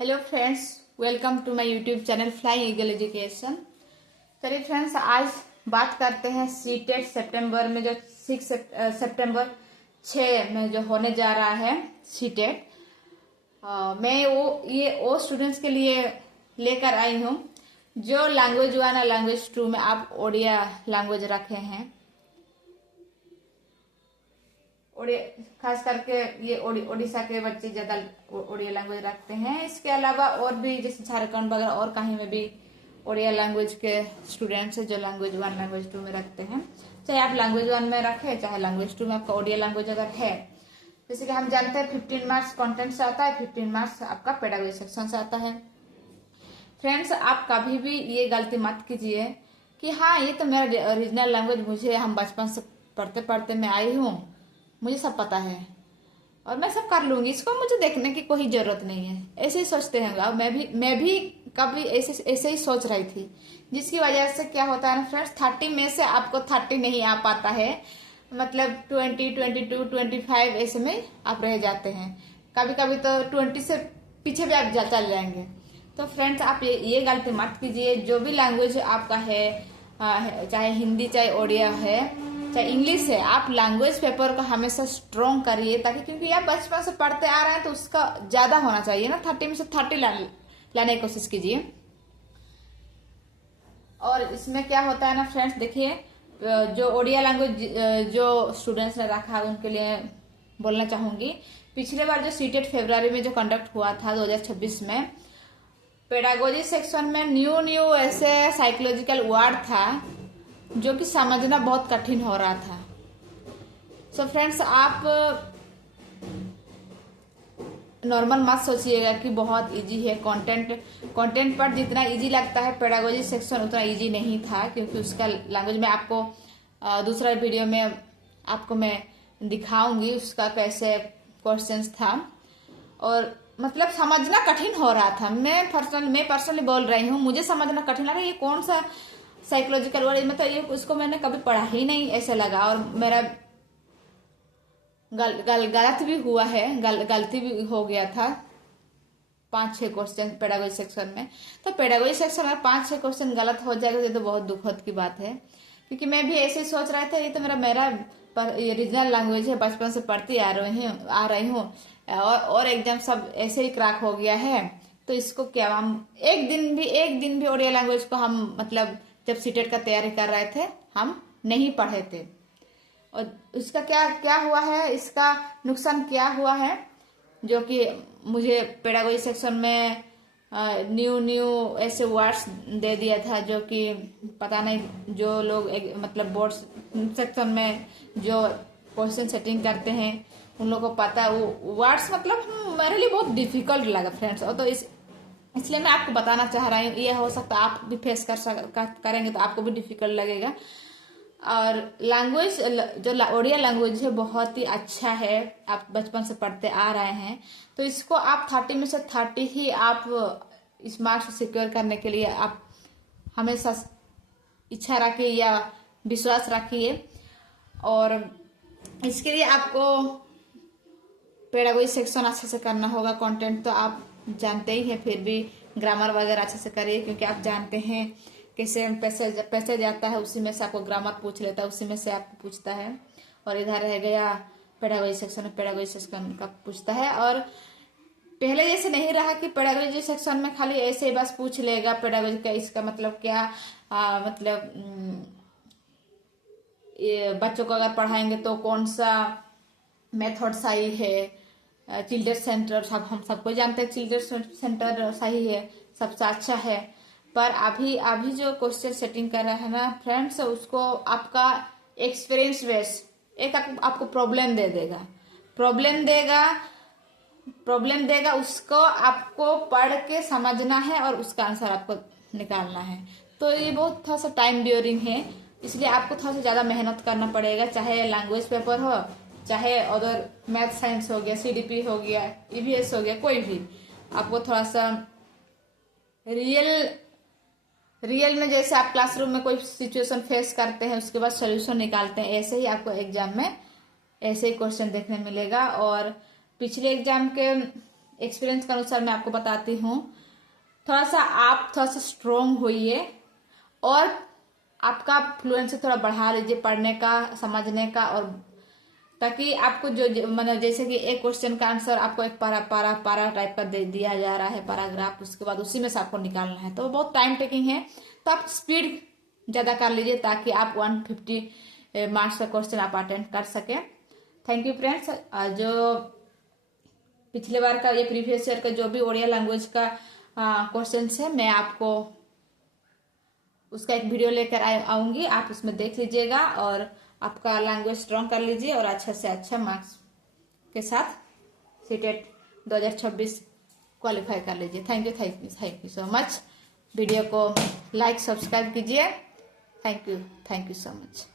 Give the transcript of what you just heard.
Hello friends, welcome to my YouTube channel flying eagle education. चलिए friends, आज बात करते हैं सीटेट सितंबर में जो 6 सितंबर 6 में जो होने जा रहा है सीटेट। मैं वो स्टूडेंट्स के लिए लेकर आई हूँ जो लैंग्वेज 1 और लैंग्वेज 2 में आप ओडिया लैंग्वेज रखे हैं। खास करके ये ओडिशा के बच्चे ज्यादा ओडिया लैंग्वेज रखते हैं। इसके अलावा और भी जैसे झारखंड वगैरह और कहीं में भी ओडिया लैंग्वेज के स्टूडेंट्स हैं जो लैंग्वेज 1 लैंग्वेज 2 में रखते हैं। चाहे आप लैंग्वेज 1 में रखें चाहे लैंग्वेज 2 में आपका ओडिया लैंग्वेज अगर है। जैसे कि हम जानते हैं 15 मार्क्स कंटेंट से आता है, 15 मार्क्स आपका पेडागोजी सेक्शन से आता है। फ्रेंड्स, आप कभी भी ये गलती मत कीजिए कि हाँ ये तो मेरा ओरिजिनल लैंग्वेज, मुझे हम बचपन से पढ़ते पढ़ते मैं आई हूँ, मुझे सब पता है और मैं सब कर लूंगी, इसको मुझे देखने की कोई जरूरत नहीं है। ऐसे ही सोचते हैं। मैं भी कभी ऐसे ही सोच रही थी, जिसकी वजह से क्या होता है ना फ्रेंड्स, 30 में से आपको 30 नहीं आ पाता है, मतलब 20, 22, 25 ऐसे में आप रह जाते हैं। कभी कभी तो 20 से पीछे भी आप चल जाएंगे। तो फ्रेंड्स, आप ये गलती मत कीजिए। जो भी लैंग्वेज आपका है, चाहे हिंदी चाहे ओडिया है चाहे इंग्लिश है, आप लैंग्वेज पेपर को हमेशा स्ट्रॉन्ग करिए, ताकि क्योंकि आप बचपन से पढ़ते आ रहे हैं तो उसका ज्यादा होना चाहिए ना। 30 में से 30 लाने की कोशिश कीजिए। और इसमें क्या होता है ना फ्रेंड्स, देखिए जो ओडिया लैंग्वेज जो स्टूडेंट्स ने रखा है उनके लिए बोलना चाहूंगी। पिछले बार जो सीटेट फरवरी में जो कंडक्ट हुआ था 2026 में, पेडागोजी सेक्शन में न्यू ऐसे साइकोलॉजिकल वर्ड था जो कि समझना बहुत कठिन हो रहा था। सो फ्रेंड्स, आप नॉर्मल मत सोचिएगा कि बहुत इजी है। कंटेंट पर जितना इजी लगता है पेडागोजी सेक्शन उतना इजी नहीं था, क्योंकि उसका लैंग्वेज में आपको दूसरा वीडियो में आपको मैं दिखाऊंगी उसका कैसे क्वेश्चंस था। और मतलब समझना कठिन हो रहा था। मैं पर्सनली बोल रही हूँ, मुझे समझना कठिन लगा। ये कौन सा साइकोलॉजिकल वर्ड, मतलब ये उसको मैंने कभी पढ़ा ही नहीं ऐसे लगा। और मेरा गलत भी हुआ है, गलती भी हो गया था 5-6 क्वेश्चन पेडागोजी सेक्शन में। तो पेडागोजी सेक्शन में 5-6 क्वेश्चन गलत हो जाएगा ये तो बहुत दुखद की बात है, क्योंकि मैं भी ऐसे ही सोच रहा था ये तो मेरा रीजनल लैंग्वेज है, बचपन से पढ़ती आ रही हूँ और एग्जाम सब ऐसे ही क्रैक हो गया है। तो इसको क्या हम एक दिन भी ओडिया लैंग्वेज को हम मतलब जब सीटेट का तैयारी कर रहे थे हम नहीं पढ़े थे। और इसका क्या हुआ है, इसका नुकसान क्या हुआ है, जो कि मुझे पेडागोजी सेक्शन में न्यू ऐसे वर्ड्स दे दिया था जो कि पता नहीं। जो लोग मतलब बोर्ड सेक्शन में जो क्वेश्चन सेटिंग करते हैं उन लोगों को पता है वो वर्ड्स, मतलब मेरे लिए बहुत डिफिकल्ट लगा फ्रेंड्स। और तो इसलिए मैं आपको बताना चाह रही हूँ। ये हो सकता है आप भी फेस करेंगे तो आपको भी डिफिकल्ट लगेगा। और लैंग्वेज जो ओडिया लैंग्वेज है बहुत ही अच्छा है, आप बचपन से पढ़ते आ रहे हैं। तो इसको आप 30 में से 30 ही आप इस मार्क्स सिक्योर करने के लिए आप हमेशा इच्छा रखिए या विश्वास रखिए। और इसके लिए आपको पेडागोजी सेक्शन अच्छे से करना होगा। कंटेंट तो आप जानते ही हैं, फिर भी ग्रामर वगैरह अच्छे से करिए, क्योंकि आप जानते हैं कैसे पैसे जाता है उसी में से आपको ग्रामर पूछ लेता है, उसी में से आपको पूछता है। और इधर रह गया पेडागोजी सेक्शन का पूछता है। और पहले जैसे नहीं रहा कि पेडागोजी सेक्शन में खाली ऐसे ही बस पूछ लेगा पेडागोजी का इसका मतलब क्या, मतलब ये बच्चों को अगर पढ़ाएंगे तो कौन सा मेथड सही है। चिल्ड्रन सेंटर हम सबको जानते हैं, चिल्ड्रन सेंटर सही है, सबसे अच्छा है। पर अभी जो क्वेश्चन सेटिंग कर रहा है ना फ्रेंड्स, उसको आपका एक्सपीरियंस बेस एक आपको प्रॉब्लम देगा, उसको आपको पढ़ के समझना है और उसका आंसर आपको निकालना है। तो ये बहुत थोड़ा सा टाइम ड्यूरिंग है, इसलिए आपको थोड़ा सा ज्यादा मेहनत करना पड़ेगा। चाहे लैंग्वेज पेपर हो, चाहे अदर मैथ साइंस हो गया, सीडीपी हो गया, ईवीएस हो गया, कोई भी आपको थोड़ा सा रियल में जैसे आप क्लासरूम में कोई सिचुएशन फेस करते हैं उसके बाद सोल्यूशन निकालते हैं, ऐसे ही आपको एग्जाम में ऐसे ही क्वेश्चन देखने मिलेगा। और पिछले एग्जाम के एक्सपीरियंस के अनुसार मैं आपको बताती हूँ, थोड़ा सा स्ट्रोंग होइए और आपका फ्लुएंसी थोड़ा बढ़ा लीजिए पढ़ने का, समझने का, और ताकि आपको जो मतलब जैसे कि एक क्वेश्चन का आंसर आपको एक पारा टाइप का दे दिया जा रहा है, पैराग्राफ, उसके बाद उसी में से आपको निकालना है, तो बहुत टाइम टेकिंग है। तो आप स्पीड ज़्यादा कर लीजिए ताकि आप 150 मार्क्स का क्वेश्चन आप अटेंड कर सके। Thank you friends. जो पिछले बार का, ये प्रीवियस ईयर का जो भी ओडिया लैंग्वेज का क्वेश्चन है, मैं आपको उसका एक वीडियो लेकर आऊंगी, आप उसमें देख लीजिएगा और आपका लैंग्वेज स्ट्रॉन्ग कर लीजिए और अच्छा से अच्छा मार्क्स के साथ सीटेट 2026 क्वालिफाई कर लीजिए। Thank you so much. Video को लाइक सब्सक्राइब कीजिए। Thank you so much.